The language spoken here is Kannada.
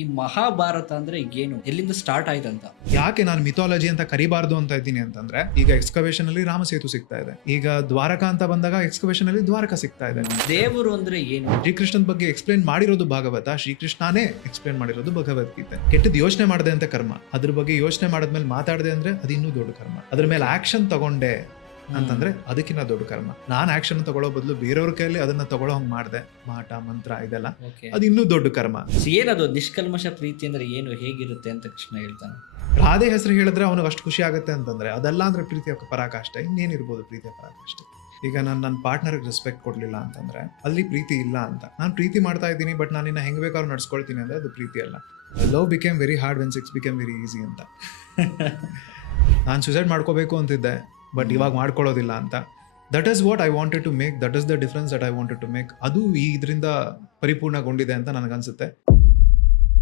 ಈ ಮಹಾಭಾರತ ಅಂದ್ರೆ ಏನು? ಎಲ್ಲಿಂದ ಸ್ಟಾರ್ಟ್ ಆಯ್ತಂತ? ಯಾಕೆ ನಾನು ಮಿಥಾಲಜಿ ಅಂತ ಕರಿಬಾರ್ದು ಅಂತ ಇದ್ದೀನಿ ಅಂತಂದ್ರೆ, ಈಗ ಎಕ್ಸ್ಕವೇಷನ್ ಅಲ್ಲಿ ರಾಮಸೇತು ಸಿಗ್ತಾ ಇದೆ, ಈಗ ದ್ವಾರಕಾ ಅಂತ ಬಂದಾಗ ಎಕ್ಸ್ಕವೇಷನ್ ಅಲ್ಲಿ ದ್ವಾರಕಾ ಸಿಗ್ತಾ ಇದೆ. ದೇವರು ಅಂದ್ರೆ ಏನು? ಶ್ರೀಕೃಷ್ಣನ್ ಬಗ್ಗೆ ಎಕ್ಸ್ಪ್ಲೇನ್ ಮಾಡಿರೋದು ಭಾಗವತ, ಶ್ರೀಕೃಷ್ಣನೇ ಎಕ್ಸ್ಪ್ಲೇನ್ ಮಾಡಿರೋದು ಭಗವದ್ಗೀತೆ. ಕೆಟ್ಟದ್ ಯೋಚನೆ ಮಾಡದೆ ಅಂತ ಕರ್ಮ, ಅದ್ರ ಬಗ್ಗೆ ಯೋಚನೆ ಮಾಡಿದ್ಮೇಲೆ ಮಾತಾಡದೆ ಅಂದ್ರೆ ಅದು ಇನ್ನೂ ದೊಡ್ಡ ಕರ್ಮ. ಅದ್ರ ಮೇಲೆ ಆಕ್ಷನ್ ತಗೊಂಡೆ ಅಂತಂದ್ರೆ ಅದಕ್ಕಿಂತ ದೊಡ್ಡ ಕರ್ಮ. ನಾನ್ ಆಕ್ಷನ್ ತಗೊಳ್ಳೋ ಬದಲು ಬೇರೆಯವ್ರ ಕೈಯಲ್ಲಿ ಅದನ್ನ ತಗೊಳ್ಳೋ ಹಂಗ್ ಮಾಡ್ದೆ, ಮಾಟ ಮಂತ್ರ ಇದೆಲ್ಲ, Okay. ಅದು ಇನ್ನೂ ದೊಡ್ಡ ಕರ್ಮ. ಏನದು ನಿಷ್ಕಲ್ಮಶ ಪ್ರೀತಿ ಅಂದ್ರೆ ಏನು, ಹೇಗಿರುತ್ತೆ ಅಂತ ಕೃಷ್ಣ ಹೇಳ್ತಾನೆ. ರಾಧೆ ಹೆಸರು ಹೇಳಿದ್ರೆ ಅವನಿಗೆ ಅಷ್ಟು ಖುಷಿ ಆಗುತ್ತೆ ಅಂತಂದ್ರೆ, ಅದೆಲ್ಲ ಅಂದ್ರೆ ಪ್ರೀತಿಯ ಪರಾಕಾಷ್ಠೆ. ಇನ್ನೇನಿರ್ಬೋದು ಪ್ರೀತಿಯ ಪರಾಕಾಷ್ಠೆ? ಈಗ ನನ್ನ ಪಾರ್ಟ್ನರ್ಗೆ ರೆಸ್ಪೆಕ್ಟ್ ಕೊಡ್ಲಿಲ್ಲ ಅಂತಂದ್ರೆ ಅಲ್ಲಿ ಪ್ರೀತಿ ಇಲ್ಲ ಅಂತ. ನಾನು ಪ್ರೀತಿ ಮಾಡ್ತಾ ಇದ್ದೀನಿ ಬಟ್ ನಾನು ಹೆಂಗ್ ಬೇಕಾದ್ರೂ ನಡ್ಸ್ಕೊಳ್ತೀನಿ ಅಂದ್ರೆ ಅದು ಪ್ರೀತಿ ಅಲ್ಲ. Love became very hard when sex became very easy ಅಂತ. ನಾನು ಸುಸೈಡ್ ಮಾಡ್ಕೋಬೇಕು ಅಂತಿದ್ದೆ ಬಟ್ ಇವಾಗ ಮಾಡ್ಕೊಳ್ಳೋದಿಲ್ಲ ಅಂತ. That is what I wanted to make, that is the difference that I wanted to make. ಅದು ಈ ಇದರಿಂದ ಪರಿಪೂರ್ಣಗೊಂಡಿದೆ ಅಂತ ನನಗನ್ಸುತ್ತೆ.